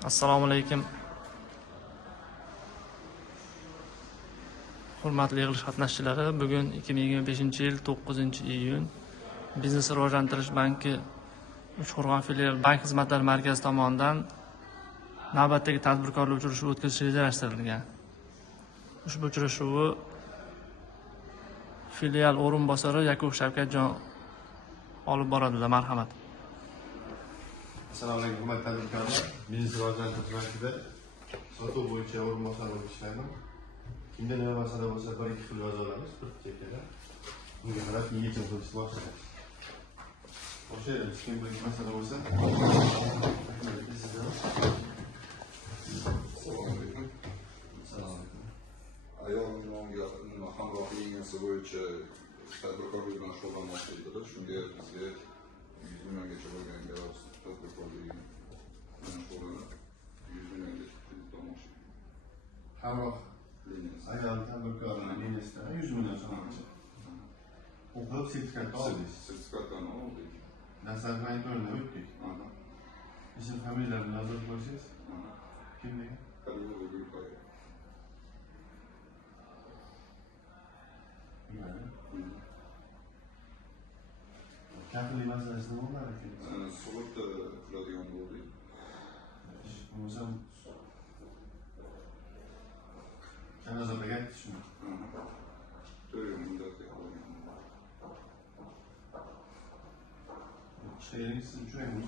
Assalomu alaykum. Hurmatli yig'ilish qatnashchilari, bugun 2025-yil 9-iyun Biznes rivojlantirish banki Uchqo'rg'on filial bank xizmatlari markazi tomonidan navbatdagi tadbirkorlar uchrashuvi o'tkazish rejalashtirilgan. Ushbu uchrashuvni filial o'rinbosari Yakub Shavkatjon olib boradilar. Marhamat. Assalomu alaykum, hurmatli tadbirkorlar. Biznes rivojlantirish bankida sotuv bo'yicha o'rinbosar bo'lib ishlayman. Kimda nima masala bo'lsa, bir-ikki xil yoza olamiz, bir chekkalar. Bunga qarab yechim qilishni boshlaymiz. O'sha kim bir masala bo'lsa, ayol unvoniga hamrohligingasi bo'yicha tadbirkorlik bilan shug'ullanmoqchi edilar. Shunga bizga 100 milliongacha bo'lgan garoz tadbirkorligi bilan shug'ullanib 100 milliongacha kredit olmoqchi. hamroh ayol tadbirkorlar liniyasida 100 million so'ramoqchi. O'qib sertifikat oldik. Sertifikatlarni oldik. Dastlabki monitoringdan o'tdik. Ism familiyalarni nazorat qilsangiz, kim degan? Karimova Gulqoya. Kafillik masalasi nima bo'lar ekan? Sug'urta qiladigan bo'ldik. Bo'lsa kanazadaga aytishmi? To'y muddati qolgan. Ishlaylik siz uchraymiz.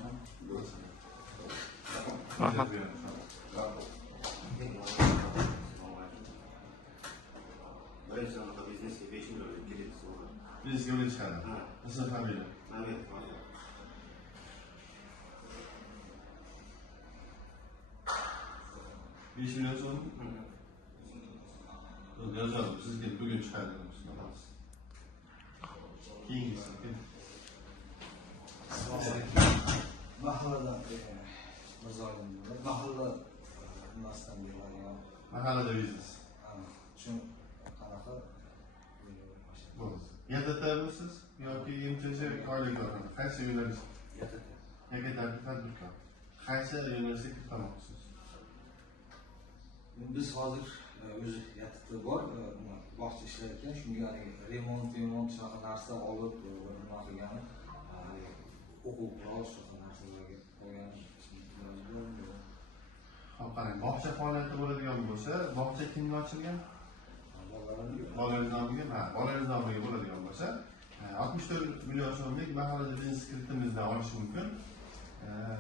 Rahmat. Biznesga 5 million kredit so'radi. Bizga yo'lga chiqadi. Ism familiya. Evet. 5 million so'm. Yozalım. Sizga bugun chiqardingiz. Keyingisi. Mahallada mahalla nimasidan beriladigan Mahallada biznes. shu qanaqa Bo'ldi. Yatatamisiz yoki MTJ kollektorlar? Qaysi yo'nalish? Yatatam tadbirkor. Qaysi yo'nalishga kirmoqchisiz? biz hozir o'zi yatitib bor bog'cha ishlayotgan shunga remont shunaqa narsa olib nima qilgani o'quv qurol shunaqa narsalarga qolgan. Xo'p, qarang, bog'cha faoliyati bo'ladigan bo'lsa, bog'cha kimga ochilgan? Bolalar nomiga, bolalar nomiga bo'ladigan bo'lsa, 64 million so'mlik mahallada biznes kreditimizdan olish mumkin.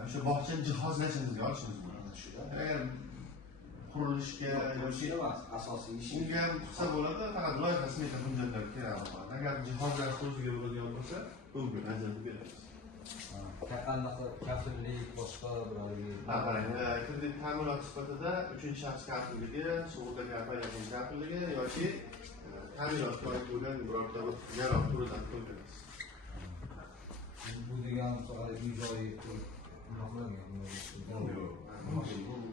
O'sha bog'chani jihozlashimizga olishimiz mumkin. Agar qurilishga yoki asosiy ish unga ham qilsa bo'ladi, faqat loyiha smeta hujjatlari kerak. Agar jihozlash o'ziga bo'ladigan bo'lsa, mumkin ajratib beramiz. qanaqa kafillik boshqa biror Qarang, kredit ta'minoti sifatida 3-shaxs kafilligi, sug'urta kompaniyasining kafilligi yoki ta'minotga oid bo'lgan birorta bir garov turidan qo'yilamiz. bu degan faqat uy-joy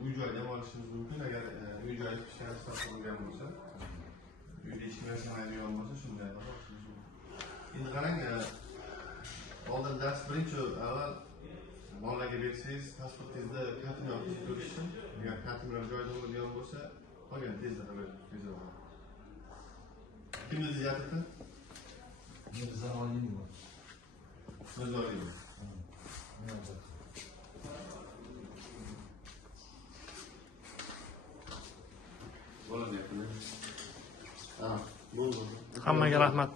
Uy-joyni ham olishimiz mumkin, agar uy-joy ishga qilingan bo'lsa, uyda hech kim yashamaydigan bo'lsa, shunday olishimiz mumkin. Endi qarang, oldin dars birinchi avval bolalarga bersangiz, pasportingizda kartani yopib ko'rishsin. Agar kartalar joyida bo'ladigan bo'lsa, qolgan tezda xabar berasiz. Kimni yatibdi? Mirza Olimov. Mirza Olimov. Bo'ladi. Bo'ldi. Hammaga rahmat.